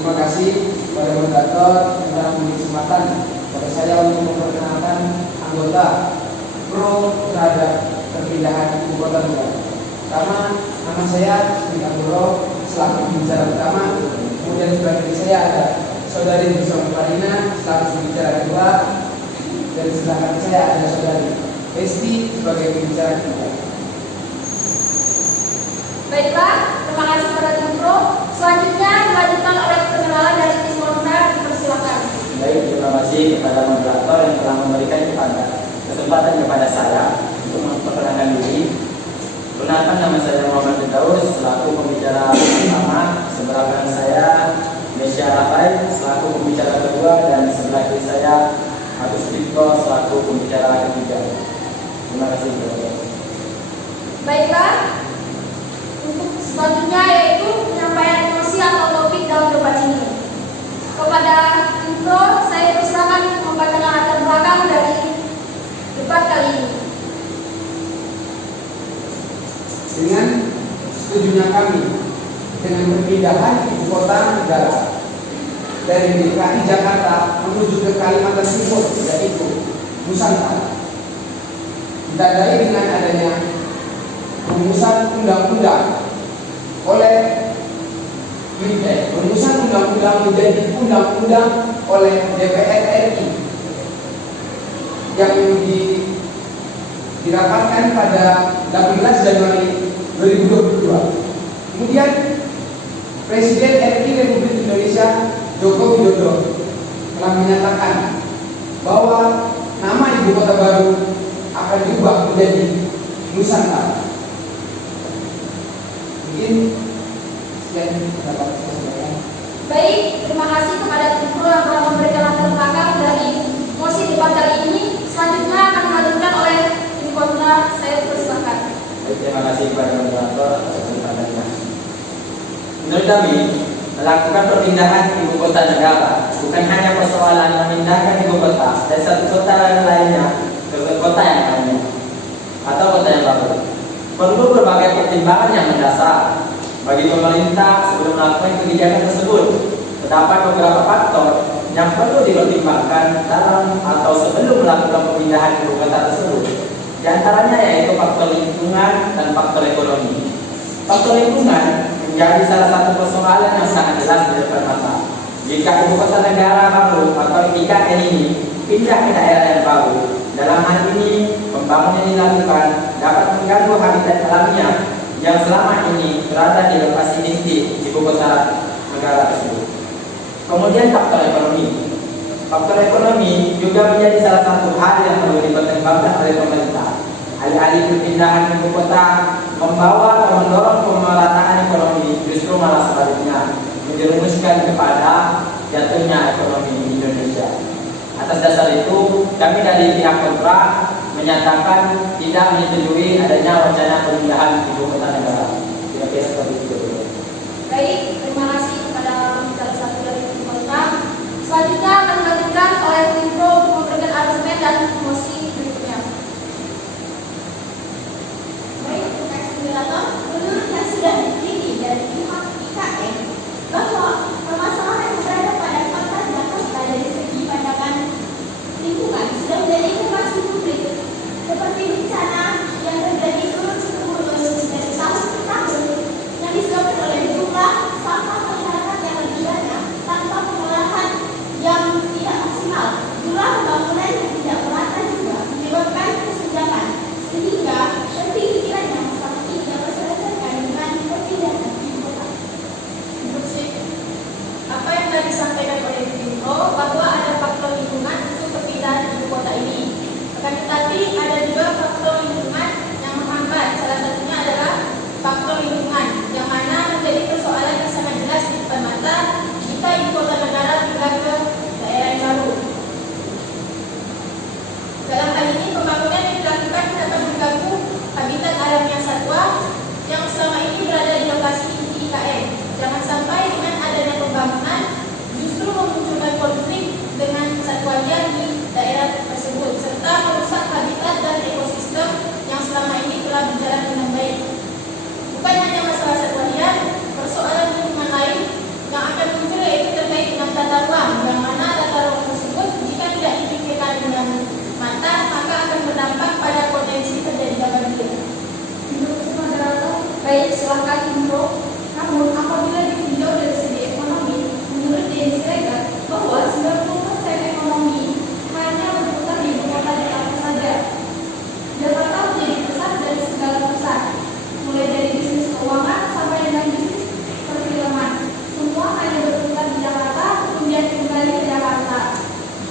Terima kasih kepada moderator yang telah memberi kesempatan kepada saya untuk memperkenalkan anggota pro terhadap perpindahan ibu kota negara. Pertama, nama saya Sri Abdullah selaku pembicara utama. Kemudian sebagai saya ada saudari Nusron Farina selaku pembicara kedua, dan sebelah kanan saya ada saudari Esti sebagai pembicara ketiga. Baiklah, terima kasih kepada tim pro. Selanjutnya dilanjutkan oleh pengenalan dari tim kontra. Dipersilakan. Baik, terima kasih kepada moderator yang telah memberikan kesempatan kepada saya untuk memperkenalkan diri. Perkenalkan, nama saya Muhammad Firdaus selaku pembicara utama. Sebelah kanan saya Nesya Rafael selaku pembicara kedua, dan sebelah kiri saya Agus Ridho selaku pembicara ketiga. Terima kasih. Baiklah, untuk selanjutnya yaitu penyampaian emosi atau topik dalam debat ini. Kepada intro, saya persilakan membacakan latar belakang dari debat kali ini. Dengan setujunya kami dengan perpindahan ibu kota negara dari DKI Jakarta menuju ke Kalimantan Timur, yaitu Nusantara, ditandai dengan adanya rumusan undang-undang oleh rumusan undang-undang menjadi undang-undang oleh DPR RI yang dirapatkan pada 18 Januari 2022. Kemudian Presiden RI Republik Indonesia Joko Widodo telah menyatakan bahwa nama ibu kota baru akan diubah menjadi Nusantara. Mungkin sekian dapat saya sampaikan. Baik, terima kasih kepada tim pro yang telah memberikan latar belakang dari mosi debat kali ini. Selanjutnya akan dilanjutkan oleh tim kontra. Saya persilakan. Terima kasih kepada moderator atas kesempatannya. Menurut kami, melakukan perpindahan ibu kota negara bukan hanya persoalan memindahkan ibu kota dari satu kota lainnya ke kota yang lainnya atau kota yang baru. Perlu berbagai pertimbangan yang mendasar bagi pemerintah sebelum melakukan kebijakan tersebut. Terdapat beberapa faktor yang perlu dipertimbangkan dalam atau sebelum melakukan perpindahan ibu kota tersebut. Di antaranya yaitu faktor lingkungan dan faktor ekonomi. Faktor lingkungan menjadi salah satu persoalan yang sangat jelas di depan mata. Jika ibu kota negara baru atau IKN ini pindah ke daerah yang baru, dalam hal ini pembangunan yang dilakukan dapat mengganggu habitat alamiah yang selama ini berada di lokasi inti ibu kota negara tersebut. Kemudian faktor ekonomi. Faktor ekonomi juga menjadi salah satu hal yang perlu dipertimbangkan oleh pemerintah. Alih-alih perpindahan ibu kota membawa atau mendorong pemerataan ekonomi, justru malah sebaliknya menjerumuskan kepada jatuhnya ekonomi di Indonesia. Atas dasar itu, kami dari pihak kontra menyatakan tidak menyetujui adanya wacana pemindahan ibu kota negara. Kira-kira seperti itu. Baik, terima kasih kepada salah satu dari tim kontra. Selanjutnya akan dilanjutkan oleh tim pro untuk memberikan argumen dan mosi berikutnya. Baik, terima kasih moderator. Menurut yang sudah diteliti dari pihak IKN bahwa permasalahan yang berada pada kota Jakarta dari segi pandangan lingkungan sudah menjadi informasi publik seperti bencana makro. Namun, apabila ditinjau dari segi ekonomi, menurut Dennis Regan bahwa 90% ekonomi hanya berputar di ibu kota Jakarta saja. Jakarta menjadi pusat dari segala pusat, mulai dari bisnis keuangan sampai dengan bisnis perfilman. Semua hanya berputar di Jakarta, kemudian kembali ke Jakarta.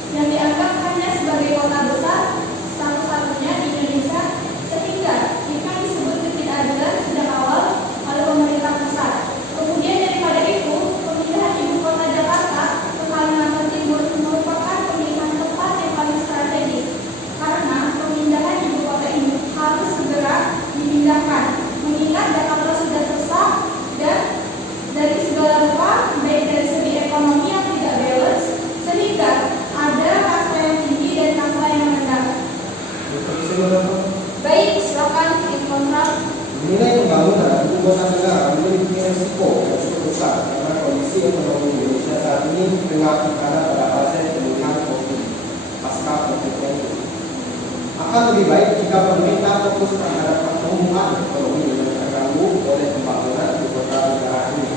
Yang dianggap hanya sebagai kota besar satu-satunya di Indonesia, sehingga jika disebut ketidakadilan sejak awal oleh pemerintah pusat. Kemudian daripada itu, pemindahan ibu kota Jakarta ke Kalimantan Timur merupakan pemilihan tempat yang paling strategis, karena pemindahan ibu kota ini harus segera dipindahkan, mengingat Jakarta sudah sesak dan dari segala rupa, baik dari segi ekonomi yang tidak balance, sehingga ada kasta yang tinggi dan kasta yang rendah. Baik, silakan kontrak. Menilai pembangunan ibu kota negara memiliki resiko yang cukup besar karena kondisi ekonomi Indonesia saat ini tengah berada pada fase pemulihan COVID pasca COVID-19. Akan lebih baik jika pemerintah fokus terhadap pertumbuhan ekonomi yang terganggu oleh pembangunan ibu kota negara ini.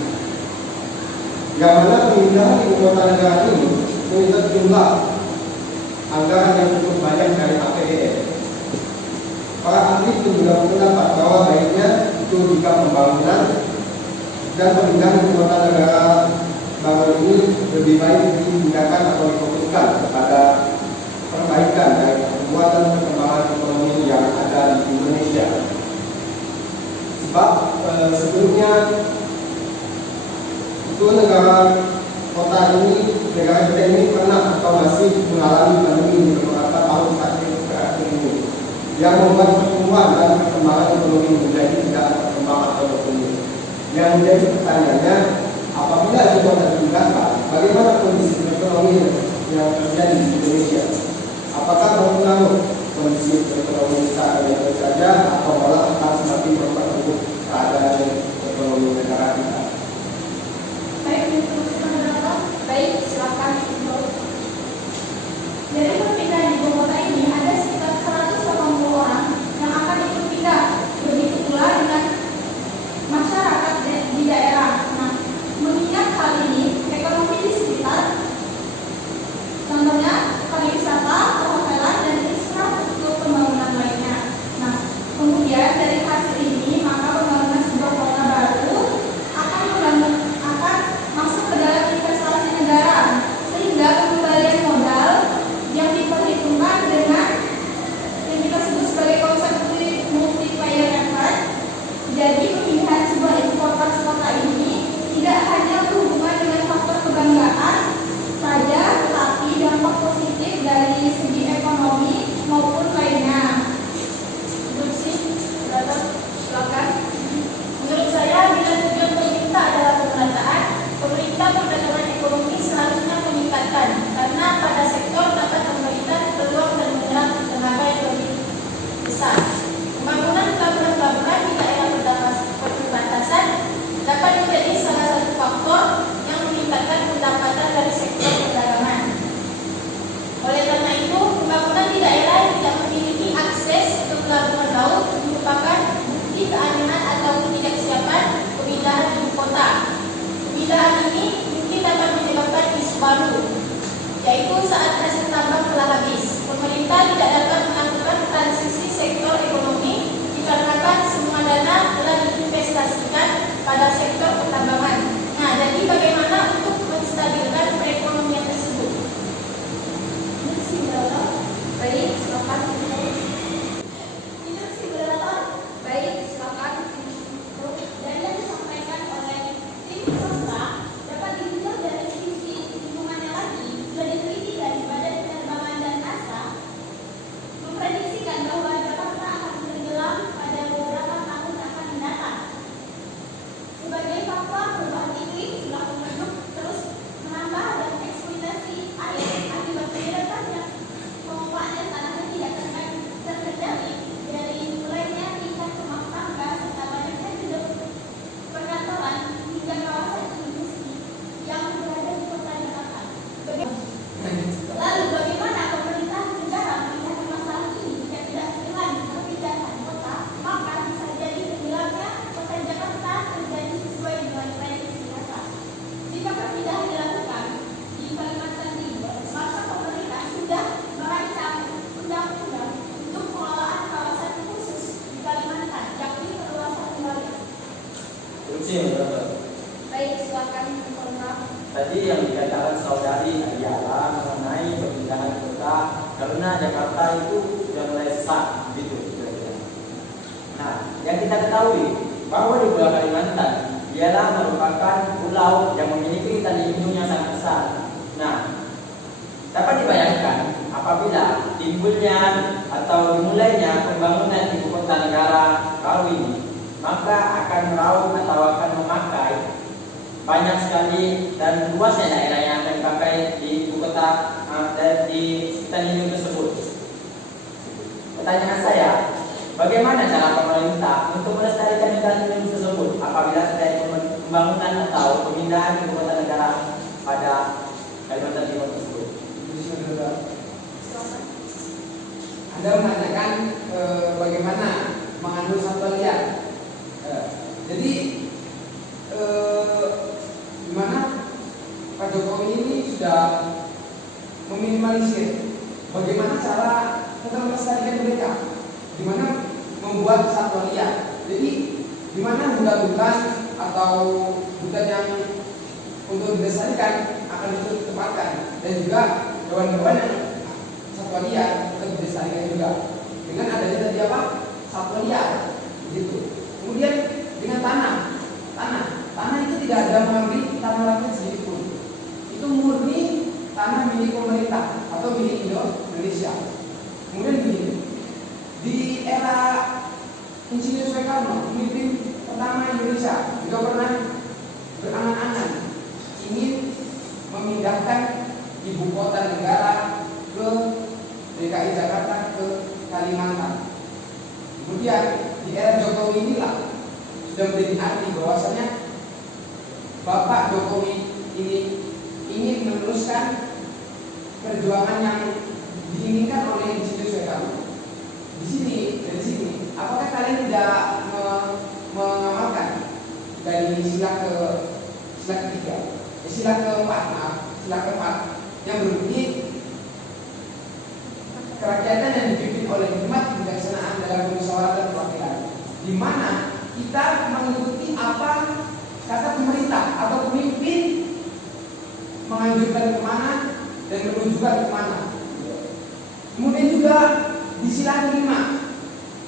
Yang mana pemindahan ibu kota negara ini menyita jumlah anggaran yang cukup banyak dari APBN. Para ahli juga berpendapat bahwa baiknya itu jika pembangunan dan pemindahan ibu kota negara baru ini lebih baik dipindahkan atau difokuskan kepada perbaikan dan perbuatan perkembangan ekonomi yang ada di Indonesia. Sebab sebelumnya itu negara kita ini pernah atau masih mengalami pandemi beberapa tahun terakhir ini, yang membuat pertumbuhan dan perkembangan ekonomi menjadi tidak berkembang atau bertumbuh. Yang menjadi pertanyaannya, apabila ibu kota dipindahkan, bagaimana kondisi ekonomi yang terjadi di Indonesia? Apakah berpengaruh kondisi ekonomi sekarang itu saja, atau malah akan semakin memperburuk keadaan ekonomi negara kita? Baik, silakan. Dari perpindahan ibu kota ini ada sekitar 180 orang yang akan ikut pindah. Begitu pula dengan masyarakat di daerah. Nah, mengingat hal ini, ekonomi di sekitar, contohnya pariwisata, perhotelan, dan infrastruktur pembangunan lainnya. Nah, kemudian dari hasil ini, maka pembangunan sebuah kota baru akan tadi yang dikatakan saudari ialah mengenai perpindahan kota karena Jakarta itu sudah mulai sesak gitu kira-kira. Nah, yang kita ketahui bahwa di Pulau Kalimantan ialah merupakan pulau yang memiliki hutan lindung yang sangat besar. Nah, dapat dibayangkan apabila timbulnya atau dimulainya pembangunan ibu kota negara baru ini, maka akan meraup atau akan memakai banyak sekali dan luasnya daerah yang akan dipakai di ibu kota dan di hutan lindung tersebut. Pertanyaan saya, bagaimana cara pemerintah untuk melestarikan hutan lindung tersebut apabila terjadi pembangunan atau pemindahan ibu kota negara pada Kalimantan Timur tersebut? Anda menanyakan bagaimana mengambil satwa liar. Jadi gimana Pak Jokowi ini sudah meminimalisir bagaimana cara kita melestarikan mereka, gimana membuat satwa liar. Jadi gimana hutan-hutan atau hutan yang untuk dilestarikan akan ditempatkan dan juga hewan-hewan yang satwa liar untuk dilestarikan juga dengan adanya tadi apa, satwa liar gitu. Kemudian dengan tanah itu tidak ada mengambil tanah rakyat sedikit pun, itu murni tanah milik pemerintah atau milik Indonesia. Kemudian begini, di era Insinyur Soekarno, pemimpin pertama Indonesia, juga pernah berangan-angan ingin memindahkan ibu kota negara ke DKI Jakarta ke Kalimantan. Kemudian di era Jokowi inilah sudah menjadi arti bahwasanya Bapak Jokowi ini ingin meneruskan perjuangan yang diinginkan oleh Insinyur Soekarno. Dari sini, apakah kalian tidak mengamalkan dari sila keempat yang berbunyi kerakyatan yang dipimpin oleh hikmat kebijaksanaan dalam permusyawaratan perwakilan, di mana kita mengikuti apa kata pemerintah atau pemimpin menganjurkan kemana dan menunjukkan kemana. Kemudian juga di sila kelima,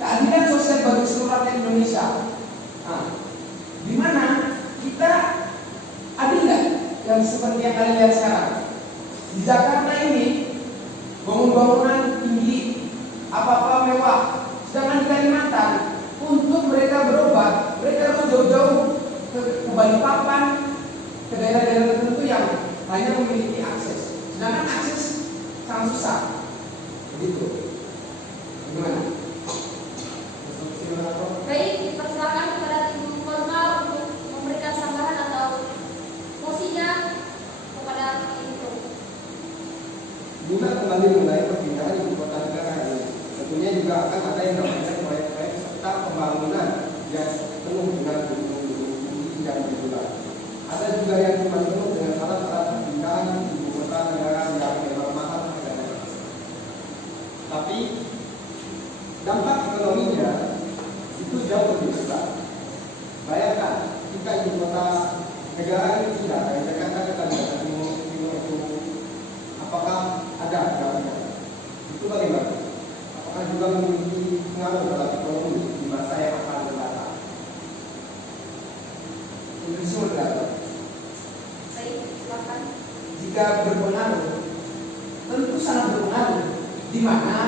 keadilan sosial bagi seluruh rakyat Indonesia. Di mana kita adil nggak yang seperti yang kalian lihat sekarang di Jakarta ini, bangunan tinggi, apa-apa mewah. Sedangkan di Kalimantan, untuk mereka berobat, mereka harus jauh-jauh ke Balikpapan, ke daerah-daerah tertentu yang hanya memiliki akses. Sedangkan akses sangat susah. Begitu. Gimana? Baik, dipersilakan kepada tim formal untuk memberikan sambahan atau posisinya kepada itu. Guna kembali mengenai perpindahan ibu kota negara ini, tentunya juga akan ada yang namanya proyek-proyek serta pembangunan yang penuh dengan gedung-gedung tinggi dan bergerak. Ada juga yang cuma penuh dengan syarat-syarat perpindahan ibu kota negara yang memang mahal harganya. Tapi dampak ekonominya itu jauh lebih besar. Bayangkan jika ibu kota negara ini sudah dari Jakarta ke Kalimantan Timur itu, apakah ada dampaknya? Itu bagaimana? Apakah juga memiliki pengaruh dalam ekonomi di masa yang akan datang? Indonesia berkata, Baik, silakan. jika berpengaruh, tentu sangat berpengaruh. Di mana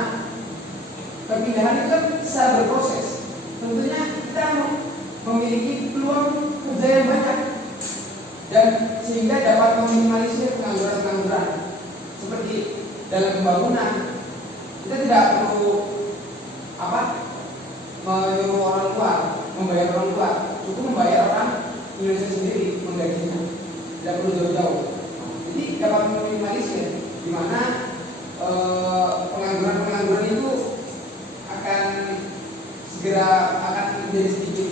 perpindahan itu kan secara berproses. Tentunya kita memiliki peluang kerja yang banyak dan sehingga dapat meminimalisir pengangguran-pengangguran. Seperti dalam pembangunan, kita tidak perlu menyuruh orang tua, membayar orang tua, cukup membayar orang Indonesia sendiri menggajinya, tidak perlu jauh-jauh. Jadi dapat meminimalisir di mana pengangguran-pengangguran itu akan segera menjadi sedikit.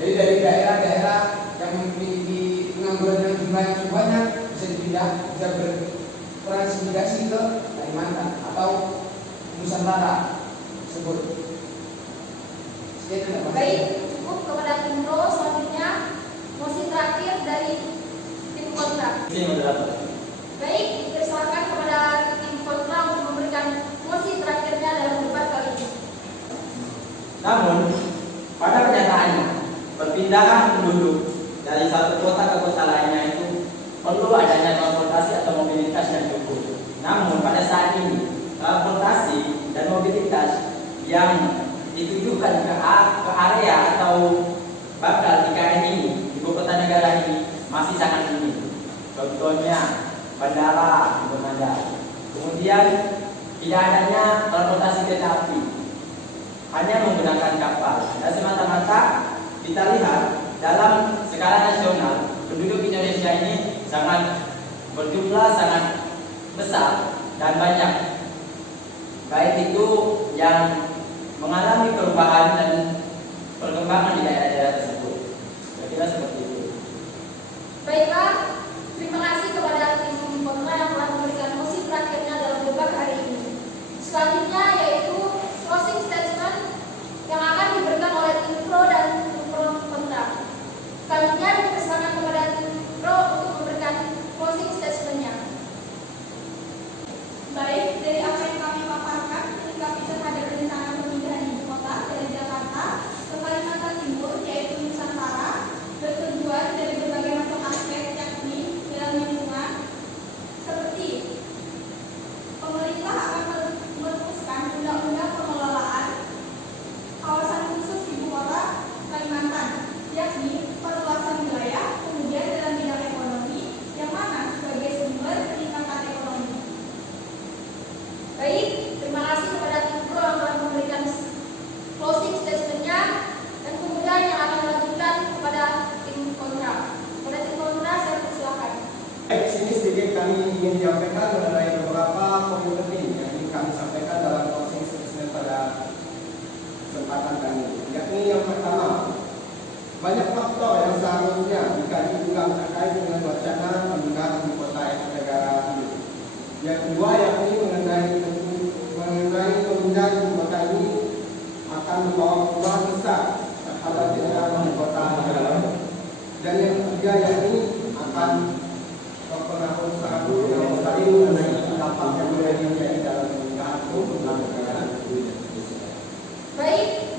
Jadi dari daerah-daerah yang memiliki pengangguran yang jumlah yang cukup banyak bisa dipindah, bisa bertransmigrasi ke Kalimantan atau Nusantara tersebut. Baik, cukup kepada tim pro. Selanjutnya mosi terakhir dari tim kontra. Ini moderator. Baik, dipersilakan kepada tim kontra untuk memberikan mosi terakhirnya dalam debat kali ini. Namun, pada kenyataannya, perpindahan penduduk dari satu kota ke kota lainnya itu perlu adanya transportasi atau mobilitas yang cukup. Namun, pada saat ini, transportasi dan mobilitas yang ditujukan ke area atau bakal IKN ini, ibu kota negara ini, masih sangat minim. Contohnya, bandara, bandar. Kemudian, tidak adanya transportasi kereta api, hanya menggunakan kapal. Dan semata-mata kita lihat dalam skala nasional penduduk Indonesia ini sangat berjumlah sangat besar dan banyak, baik itu yang mengalami perubahan dan perkembangan di daerah-daerah tersebut. Saya kira seperti itu. Baiklah, terima kasih kepada tim kontra yang telah memberikan mosi terakhirnya dalam debat hari ini. Selanjutnya yaitu closing statement yang akan diberikan oleh tim pro dan tim pro kontra. Selanjutnya dipersilakan kepada tim pro untuk memberikan closing statement-nya. Baik, dari apa yang kami paparkan menyikapi terhadap rencana pemindahan ibu kota dari Jakarta ke Kalimantan Timur yaitu Nusantara bertujuan dari berbagai macam aspek yakni dalam lingkungan seperti pemerintah akan merumuskan undang-undang pengelolaan kawasan khusus ibu kota Kalimantan yakni perluasan wilayah, kemudian dalam bidang ekonomi yang mana sebagai sumber peningkatan ekonomi. Baik, terima kasih kepada tim pro yang telah memberikan closing statement-nya dan kemudian yang akan melanjutkan kepada tim kontra. Kepada tim kontra saya persilakan. Baik, sini sedikit kami ingin menyampaikan mengenai beberapa poin penting yang ingin kami sampaikan dalam closing statement pada kesempatan kami. Yakni yang pertama, banyak faktor yang seharusnya dikaji ulang terkait dengan wacana pemindahan ibu kota negara ini. Yang kedua yakni mengenai pemindahan ibu kota ini akan membawa perubahan besar terhadap daerah ibu kota negara. Dan yang ketiga yakni akan mempengaruhi sangat sekali mengenai dampak yang terjadi dalam pemindahan ibu kota negara. Baik,